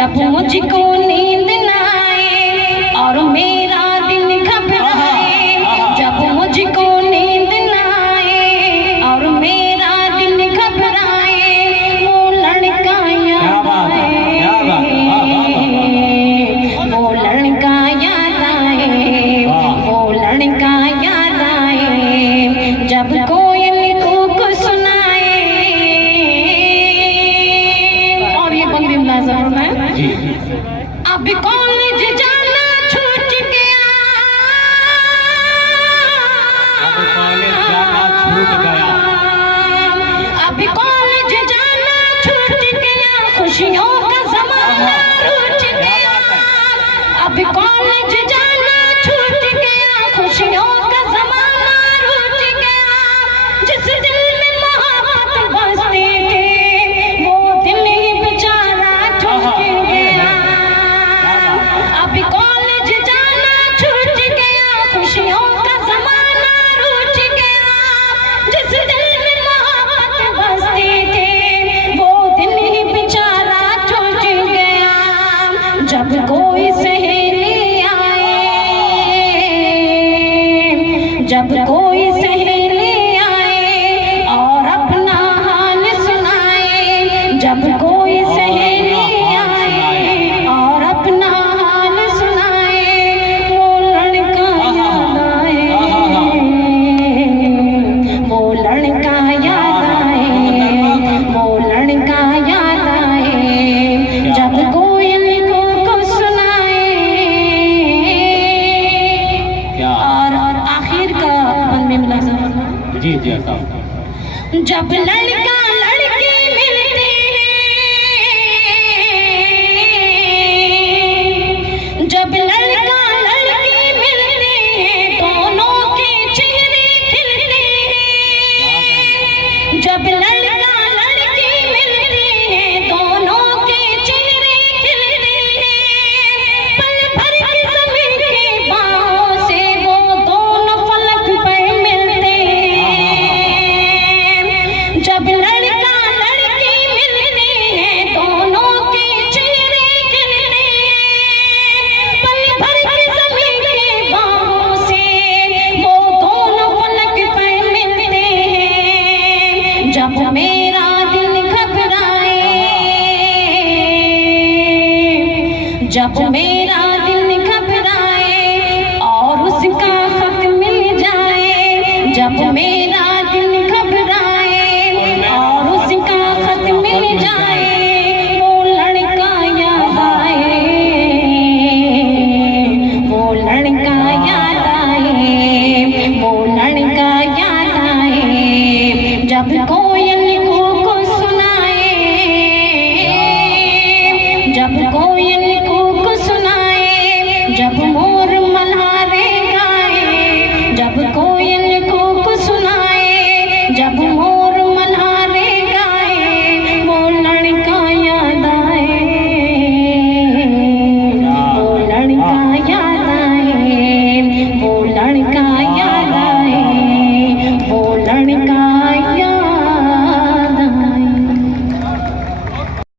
जब मुझको नींद न आए और मेरा दिल घबराए, जब मुझको नींद न आए और मेरा दिल घबराए, वो लड़का याद आए, वो लड़का याद आए, वो लड़का याद आए, जब कोयल को सुनाए। और ये बंदी मुलाज़म है, अब कॉलेज जाना छूट गया, अब कॉलेज जाना छूट गया, अब कॉलेज जाना छूट गया, खुशियों का ज़माना रूठ गया, अब कॉलेज जाना छूट गया, खुशियों का ज़माना रूठ गया, जिस दिल में मोहब्बत बसती थी वो दिल ही बेचारा छूट गया, अब कॉलेज जाना छूट गया, खुशियों का ज़माना रूठ गया, जिस दिल में मोहब्बत बसती थी वो दिल ही बेचारा छूट गया, जब कोई सहेली आए, जब कोई सहेली आए और अपना हाल सुनाए, जब कोई सहेली आए और अपना हाल सुनाए, वो लड़का याद आए, वो लड़का याद आए, वो लड़का याद आए, जब कोयल को सुनाए। क्या? और आखिर का बंदे मुलाज़म, जी जी साहब, जब लड़का लड़की मिलते हैं, जब लड़का लड़की मिलते हैं, दोनों के चेहरे खिलते हैं, जब लड़का लड़की मिलते हैं, दोनों के चेहरे खिलते हैं, पल भर की ज़मीन की बाहों से वो दोनों फलक पे मिलते हैं, जब लड़का लड़की मिलते हैं, दोनों के चेहरे खिलते हैं, पल भर की ज़मीन की बाहों से वो दोनों फलक पे मिलते हैं, जब मेरा दिल घबराए, जब मेरा दिल घबराए और उसका खत मिल जाए, जब मेरा दिल घबराए और उसका खत मिल जाए, वो लड़का याद आए, वो लड़का याद आए, वो लड़का याद आए, जब कोयल